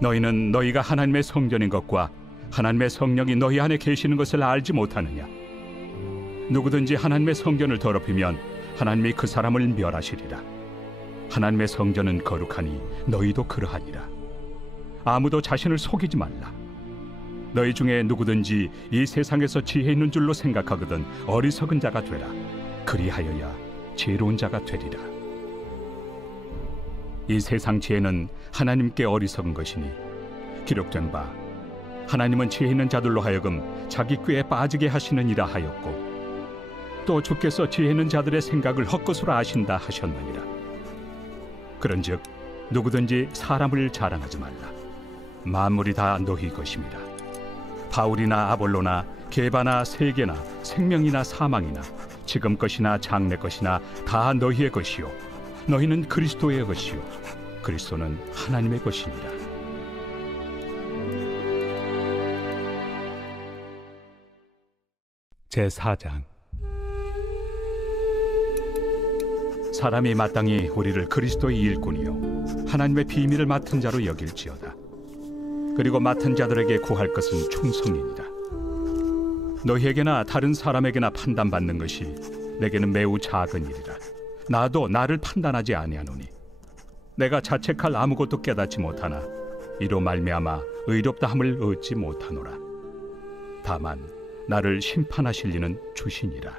너희는 너희가 하나님의 성전인 것과 하나님의 성령이 너희 안에 계시는 것을 알지 못하느냐? 누구든지 하나님의 성전을 더럽히면 하나님이 그 사람을 멸하시리라. 하나님의 성전은 거룩하니 너희도 그러하니라. 아무도 자신을 속이지 말라. 너희 중에 누구든지 이 세상에서 지혜 있는 줄로 생각하거든 어리석은 자가 되라. 그리하여야 지혜로운 자가 되리라. 이 세상 지혜는 하나님께 어리석은 것이니 기록된 바 하나님은 지혜 있는 자들로 하여금 자기 꾀에 빠지게 하시느니라 하였고, 또 주께서 지혜 있는 자들의 생각을 헛것으로 아신다 하셨느니라. 그런즉 누구든지 사람을 자랑하지 말라. 만물이 다 너희 것입니다. 바울이나 아볼로나 게바나 세계나 생명이나 사망이나 지금 것이나 장래 것이나 다 너희의 것이요 너희는 그리스도의 것이요 그리스도는 하나님의 것이니라. 제4장. 사람이 마땅히 우리를 그리스도의 일꾼이요 하나님의 비밀을 맡은 자로 여길지어다. 그리고 맡은 자들에게 구할 것은 충성이니라. 너희에게나 다른 사람에게나 판단받는 것이 내게는 매우 작은 일이라. 나도 나를 판단하지 아니하노니 내가 자책할 아무것도 깨닫지 못하나 이로 말미암아 의롭다함을 얻지 못하노라. 다만 나를 심판하실 이는 주시니라.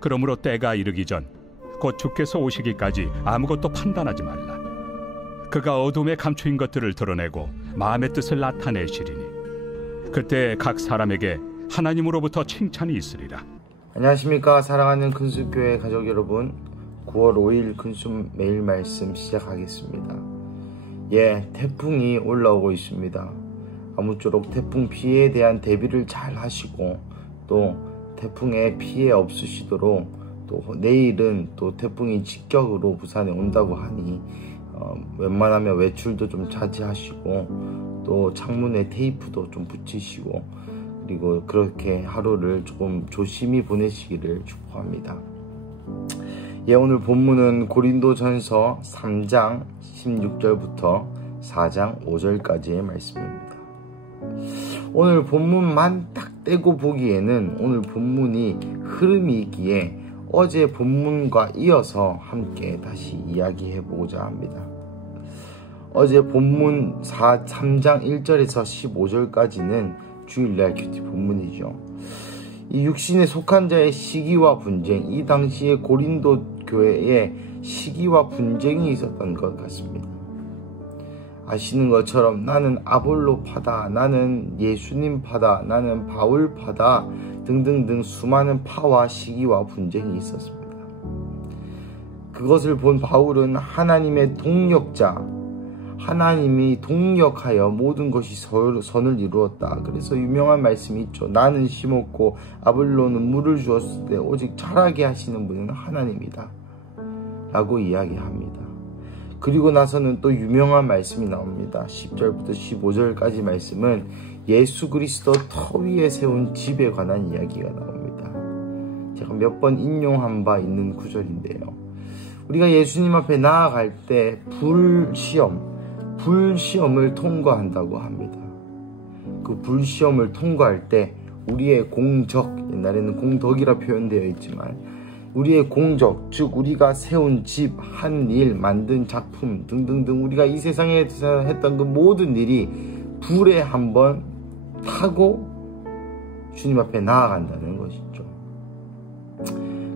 그러므로 때가 이르기 전 곧 주께서 오시기까지 아무것도 판단하지 말라. 그가 어둠에 감추인 것들을 드러내고 마음의 뜻을 나타내시리니 그때 각 사람에게 하나님으로부터 칭찬이 있으리라. 안녕하십니까, 사랑하는 근수교회 가족 여러분. 9월 5일 근수 매일 말씀 시작하겠습니다. 태풍이 올라오고 있습니다. 아무쪼록 태풍 피해에 대한 대비를 잘 하시고, 또 태풍에 피해 없으시도록, 또 내일은 또 태풍이 직격으로 부산에 온다고 하니 웬만하면 외출도 좀 자제하시고, 또 창문에 테이프도 좀 붙이시고, 그리고 그렇게 하루를 조금 조심히 보내시기를 축복합니다. 오늘 본문은 고린도전서 3장 16절부터 4장 5절까지의 말씀입니다. 오늘 본문만 딱 떼고 보기에는 오늘 본문이 흐름이 있기에 어제 본문과 이어서 함께 다시 이야기해보고자 합니다. 어제 본문 3장 1절에서 15절까지는 주일날 큐티 본문이죠. 이 육신에 속한 자의 시기와 분쟁, 이 당시에 고린도 교회에 시기와 분쟁이 있었던 것 같습니다. 아시는 것처럼 나는 아볼로 파다, 나는 예수님 파다, 나는 바울 파다 등등등 수많은 파와 시기와 분쟁이 있었습니다. 그것을 본 바울은 하나님의 동력자, 하나님이 동력하여 모든 것이 선을 이루었다. 그래서 유명한 말씀이 있죠. 나는 심었고 아볼로는 물을 주었을 때 오직 자라게 하시는 분은 하나님이다 라고 이야기합니다. 그리고 나서는 또 유명한 말씀이 나옵니다. 10절부터 15절까지 말씀은 예수 그리스도 터 위에 세운 집에 관한 이야기가 나옵니다. 제가 몇 번 인용한 바 있는 구절인데요. 우리가 예수님 앞에 나아갈 때 불시험을 통과한다고 합니다. 그 불시험을 통과할 때 우리의 공적, 옛날에는 공덕이라 표현되어 있지만 우리의 공적, 즉 우리가 세운 집, 한 일, 만든 작품 등등등 우리가 이 세상에서 했던 그 모든 일이 불에 한번 타고 주님 앞에 나아간다는 것이죠.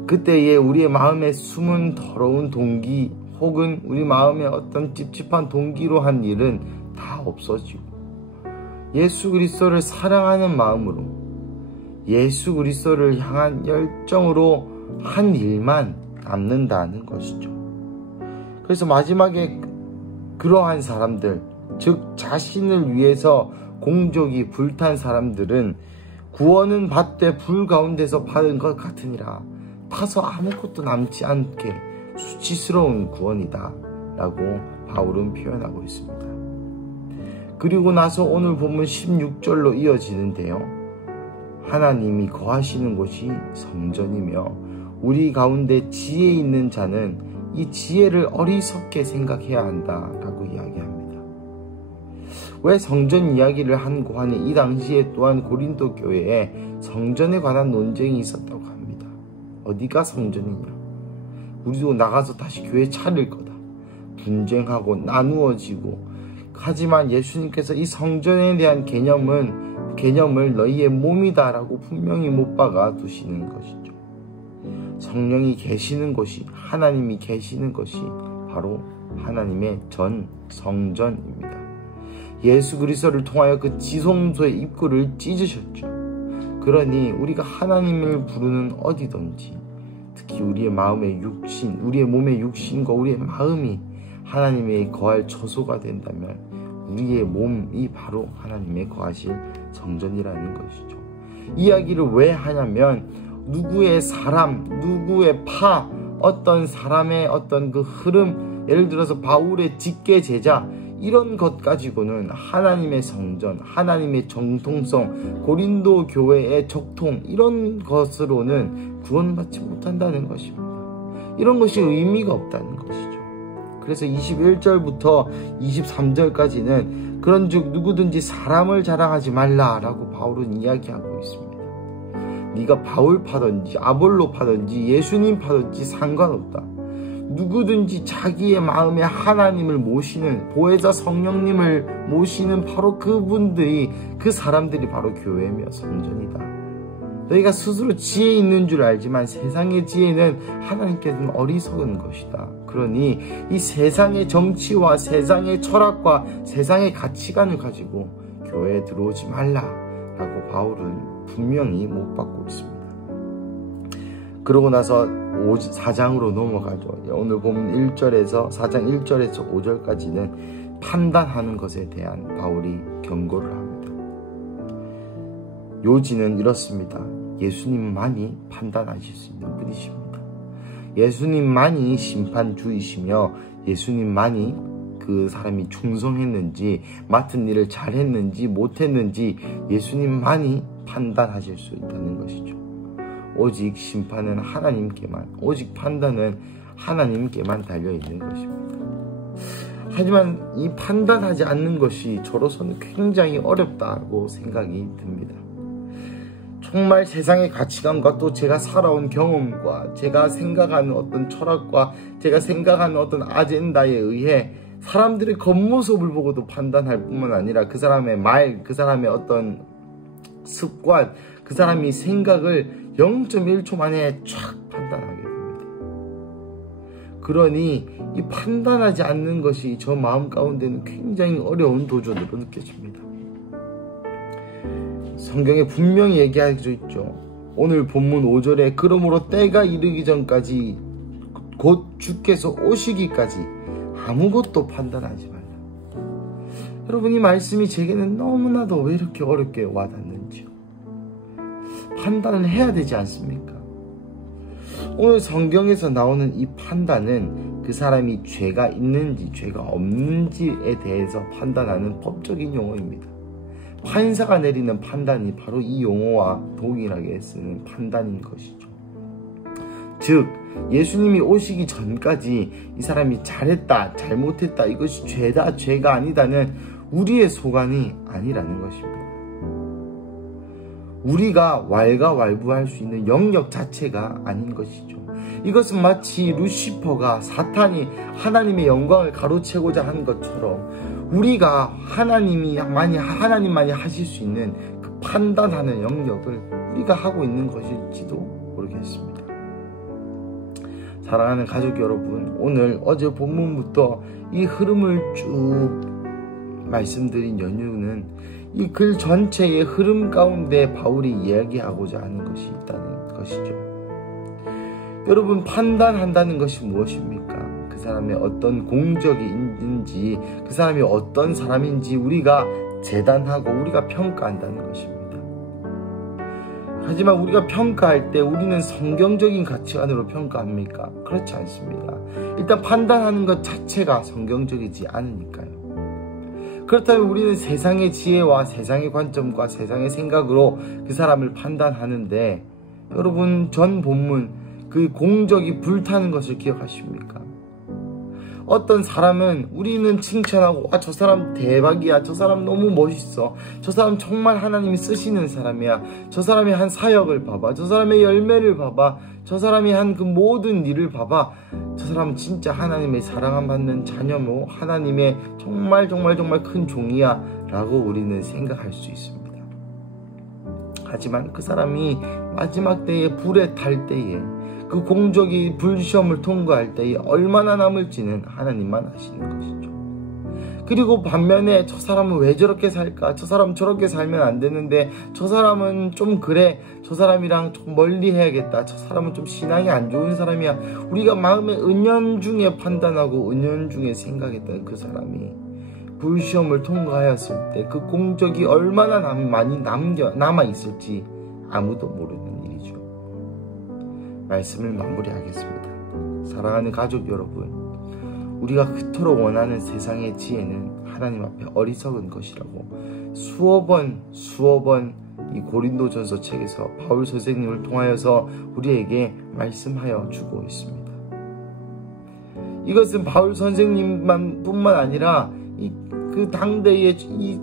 그때에 우리의 마음에 숨은 더러운 동기 혹은 우리 마음에 어떤 찝찝한 동기로 한 일은 다 없어지고 예수 그리스도를 사랑하는 마음으로 예수 그리스도를 향한 열정으로 한 일만 남는다는 것이죠. 그래서 마지막에 그러한 사람들, 즉 자신을 위해서 공적이 불탄 사람들은 구원은 받되 불 가운데서 받은 것 같으니라. 타서 아무것도 남지 않게 수치스러운 구원이다 라고 바울은 표현하고 있습니다. 그리고 나서 오늘 본문 16절로 이어지는데요. 하나님이 거하시는 곳이 성전이며 우리 가운데 지혜 있는 자는 이 지혜를 어리석게 생각해야 한다 라고 이야기합니다. 왜 성전 이야기를 한고 하니 이 당시에 또한 고린도 교회에 성전에 관한 논쟁이 있었다고 합니다. 어디가 성전이냐? 우리도 나가서 다시 교회 차릴 거다. 분쟁하고 나누어지고. 하지만 예수님께서 이 성전에 대한 개념을 너희의 몸이다라고 분명히 못 박아 두시는 것이죠. 성령이 계시는 곳이, 하나님이 계시는 것이 바로 하나님의 성전입니다. 예수 그리스도를 통하여 그 지성소의 입구를 찢으셨죠. 그러니 우리가 하나님을 부르는 어디든지, 특히 우리의 우리의 몸의 육신과 우리의 마음이 하나님의 거할 처소가 된다면 우리의 몸이 바로 하나님의 거하실 성전이라는 것이죠. 이야기를 왜 하냐면 누구의 사람, 누구의 파, 어떤 사람의 어떤 그 흐름, 예를 들어서 바울의 직계 제자, 이런 것 가지고는 하나님의 성전, 하나님의 정통성, 고린도 교회의 적통, 이런 것으로는 구원받지 못한다는 것입니다. 이런 것이 의미가 없다는 것이죠. 그래서 21절부터 23절까지는 그런즉 누구든지 사람을 자랑하지 말라라고 바울은 이야기하고 있습니다. 네가 바울 파든지 아볼로 파든지 예수님 파든지 상관없다. 누구든지 자기의 마음에 하나님을 모시는, 보혜사 성령님을 모시는 바로 그 사람들이 바로 교회며 성전이다. 너희가 스스로 지혜 있는 줄 알지만 세상의 지혜는 하나님께서는 어리석은 것이다. 그러니 이 세상의 정치와 세상의 철학과 세상의 가치관을 가지고 교회에 들어오지 말라라고 바울은 분명히 못 받고 있습니다. 그러고 나서 4장으로 넘어가죠. 오늘 보면 4장 1절에서 5절까지는 판단하는 것에 대한 바울이 경고를 합니다. 요지는 이렇습니다. 예수님만이 판단하실 수 있는 분이십니다. 예수님만이 심판주이시며 예수님만이 그 사람이 충성했는지, 맡은 일을 잘했는지 못했는지 예수님만이 판단하실 수 있다는 것이죠. 오직 심판은 하나님께만, 오직 판단은 하나님께만 달려있는 것입니다. 하지만 이 판단하지 않는 것이 저로서는 굉장히 어렵다고 생각이 듭니다. 정말 세상의 가치관과 또 제가 살아온 경험과 제가 생각하는 어떤 철학과 제가 생각하는 어떤 아젠다에 의해 사람들의 겉모습을 보고도 판단할 뿐만 아니라 그 사람의 말, 그 사람의 어떤 습관, 그 사람이 생각을 0.1초 만에 쫙 판단하게 됩니다. 그러니 이 판단하지 않는 것이 저 마음 가운데는 굉장히 어려운 도전으로 느껴집니다. 성경에 분명히 얘기하고 있죠. 오늘 본문 5절에 그러므로 때가 이르기 전까지 곧 주께서 오시기까지 아무것도 판단하지 말라. 여러분, 이 말씀이 제게는 너무나도 왜 이렇게 어렵게 와닿는지요. 판단을 해야 되지 않습니까? 오늘 성경에서 나오는 이 판단은 그 사람이 죄가 있는지 죄가 없는지에 대해서 판단하는 법적인 용어입니다. 판사가 내리는 판단이 바로 이 용어와 동일하게 쓰는 판단인 것이죠. 즉 예수님이 오시기 전까지 이 사람이 잘했다 잘못했다, 이것이 죄다 죄가 아니다는 우리의 소관이 아니라는 것입니다. 우리가 왈가왈부할 수 있는 영역 자체가 아닌 것이죠. 이것은 마치 루시퍼가 사탄이 하나님의 영광을 가로채고자 한 것처럼 우리가 하나님만이 하실 수 있는 그 판단하는 영역을 우리가 하고 있는 것일지도 모르겠습니다. 사랑하는 가족 여러분, 오늘 어제 본문부터 이 흐름을 쭉 말씀드린 연유는 이 글 전체의 흐름 가운데 바울이 이야기하고자 하는 것이 있다는 것이죠. 여러분, 판단한다는 것이 무엇입니까? 그 사람의 어떤 공적이 있는지, 그 사람이 어떤 사람인지 우리가 재단하고 우리가 평가한다는 것입니다. 하지만 우리가 평가할 때 우리는 성경적인 가치관으로 평가합니까? 그렇지 않습니다. 일단 판단하는 것 자체가 성경적이지 않으니까요. 그렇다면 우리는 세상의 지혜와 세상의 관점과 세상의 생각으로 그 사람을 판단하는데, 여러분, 전 본문 그 공적이 불타는 것을 기억하십니까? 어떤 사람은 우리는 칭찬하고 저 사람 대박이야, 저 사람 너무 멋있어, 저 사람 정말 하나님이 쓰시는 사람이야, 저 사람이 한 사역을 봐봐, 저 사람의 열매를 봐봐, 저 사람이 한 그 모든 일을 봐봐, 저 사람은 진짜 하나님의 사랑받는 자녀모, 하나님의 정말 큰 종이야 라고 우리는 생각할 수 있습니다. 하지만 그 사람이 마지막 때에 불에 탈 때에, 그 공적이 불시험을 통과할 때에 얼마나 남을지는 하나님만 아시는 것이죠. 그리고 반면에 저 사람은 왜 저렇게 살까? 저 사람 저렇게 살면 안 되는데, 저 사람은 좀 그래, 저 사람이랑 좀 멀리 해야겠다, 저 사람은 좀 신앙이 안 좋은 사람이야, 우리가 마음에 은연중에 판단하고 은연중에 생각했던 그 사람이 불시험을 통과하였을 때 그 공적이 얼마나 많이 남아있을지 아무도 모르는 일이죠. 말씀을 마무리하겠습니다. 사랑하는 가족 여러분, 우리가 그토록 원하는 세상의 지혜는 하나님 앞에 어리석은 것이라고 수억 번 이 고린도전서 책에서 바울 선생님을 통하여서 우리에게 말씀하여 주고 있습니다. 이것은 바울 선생님만 뿐만 아니라 그 당대의 이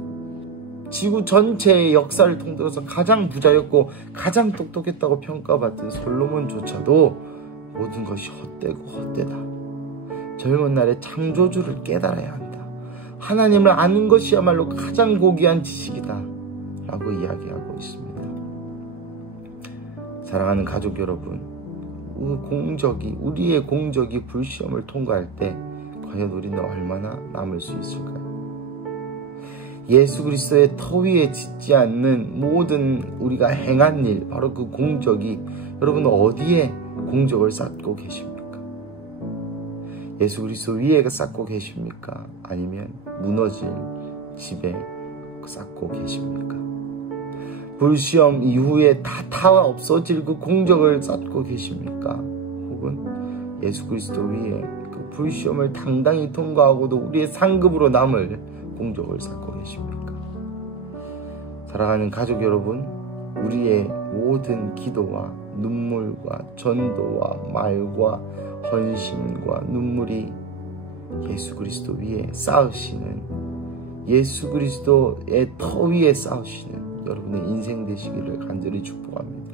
지구 전체의 역사를 통틀어서 가장 부자였고 가장 똑똑했다고 평가받은 솔로몬조차도 모든 것이 헛되고 헛되다, 젊은 날에 창조주를 깨달아야 한다, 하나님을 아는 것이야말로 가장 고귀한 지식이다 라고 이야기하고 있습니다. 사랑하는 가족 여러분, 우리의 공적이 불시험을 통과할 때 과연 우리는 얼마나 남을 수 있을까요? 예수 그리스도의 터 위에 짓지 않는 모든 우리가 행한 일, 바로 그 공적이 여러분 어디에 공적을 쌓고 계십니까? 예수 그리스도 위에 쌓고 계십니까? 아니면 무너질 집에 쌓고 계십니까? 불시험 이후에 다 없어질 그 공적을 쌓고 계십니까? 혹은 예수 그리스도 위에 그 불시험을 당당히 통과하고도 우리의 상급으로 남을 공적을 쌓고 계십니까? 사랑하는 가족 여러분, 우리의 모든 기도와 눈물과 전도와 말과 헌신과 눈물이 예수 그리스도 위에 쌓으시는, 예수 그리스도의 터 위에 쌓으시는 여러분의 인생 되시기를 간절히 축복합니다.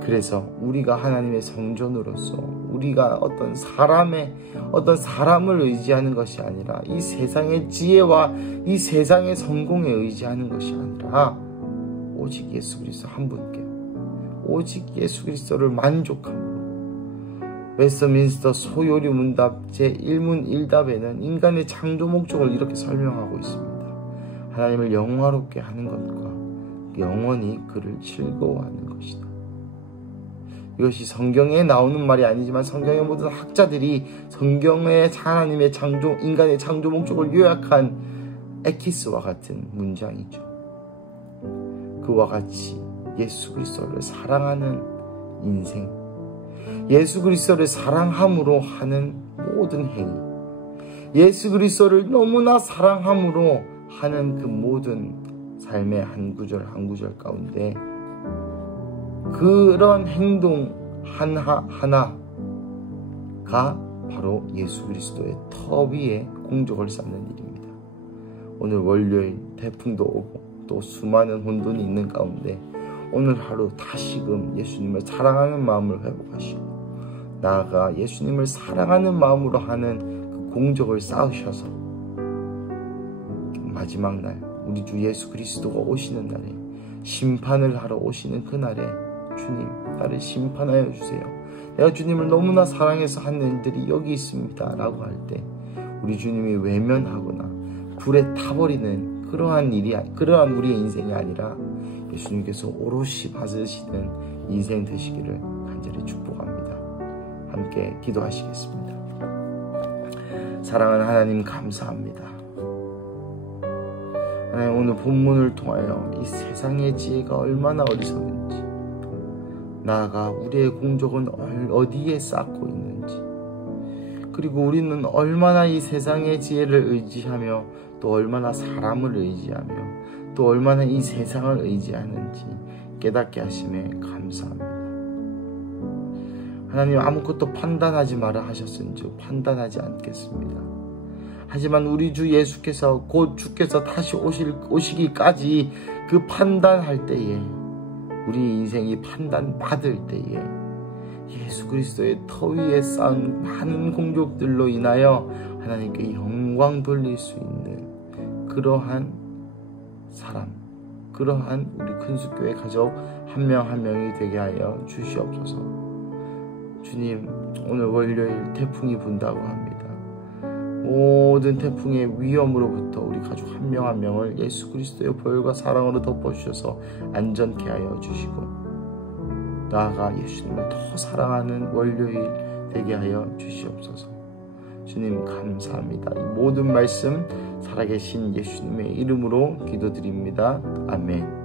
그래서 우리가 하나님의 성전으로서 우리가 어떤 사람을 의지하는 것이 아니라 이 세상의 지혜와 이 세상의 성공에 의지하는 것이 아니라 오직 예수 그리스도 한 분께, 오직 예수 그리스도를 만족함으로, 웨스트민스터 소요리 문답 제1문 1답에는 인간의 창조 목적을 이렇게 설명하고 있습니다. 하나님을 영화롭게 하는 것과 영원히 그를 즐거워하는 것이다. 이것이 성경에 나오는 말이 아니지만 성경의 모든 학자들이 성경의 하나님의 인간의 창조 목적을 요약한 에키스와 같은 문장이죠. 그와 같이 예수 그리스도를 사랑하는 인생, 예수 그리스도를 사랑함으로 하는 모든 행위, 예수 그리스도를 너무나 사랑함으로 하는 그 모든 삶의 한 구절 한 구절 가운데 그런 행동 하나하나가 바로 예수 그리스도의 터 위에 공적을 쌓는 일입니다. 오늘 월요일 태풍도 오고 또 수많은 혼돈이 있는 가운데 오늘 하루 다시금 예수님을 사랑하는 마음을 회복하시고 나아가 예수님을 사랑하는 마음으로 하는 그 공적을 쌓으셔서 마지막 날 우리 주 예수 그리스도가 오시는 날에 심판을 하러 오시는 그날에 주님, 나를 심판하여 주세요, 내가 주님을 너무나 사랑해서 한 일들이 여기 있습니다 라고 할 때 우리 주님이 외면하거나 불에 타버리는 그러한 우리의 인생이 아니라 예수님께서 오롯이 받으시는 인생 되시기를 간절히 축복합니다. 함께 기도하시겠습니다. 사랑하는 하나님, 감사합니다. 하나님, 오늘 본문을 통하여 이 세상의 지혜가 얼마나 어리석은지, 나아가 우리의 공적은 어디에 쌓고 있는지, 그리고 우리는 얼마나 이 세상의 지혜를 의지하며 또 얼마나 사람을 의지하며 또 얼마나 이 세상을 의지하는지 깨닫게 하심에 감사합니다. 하나님 아무것도 판단하지 마라 하셨은즉 판단하지 않겠습니다. 하지만 우리 주 예수께서 곧 주께서 다시 오시기까지 그 판단할 때에, 우리 인생이 판단받을 때에 예수 그리스도의 터 위에 쌓은 많은 공적들로 인하여 하나님께 영광 돌릴 수 있는 그러한 사람, 그러한 우리 큰수교회 가족 한 명 한 명이 되게 하여 주시옵소서. 주님, 오늘 월요일 태풍이 분다고 합니다. 모든 태풍의 위험으로부터 우리 가족 한 명 한 명을 예수 그리스도의 보혈과 사랑으로 덮어주셔서 안전케 하여 주시고, 나아가 예수님을 더 사랑하는 월요일 되게 하여 주시옵소서. 주님 감사합니다. 이 모든 말씀 살아계신 예수님의 이름으로 기도드립니다. 아멘.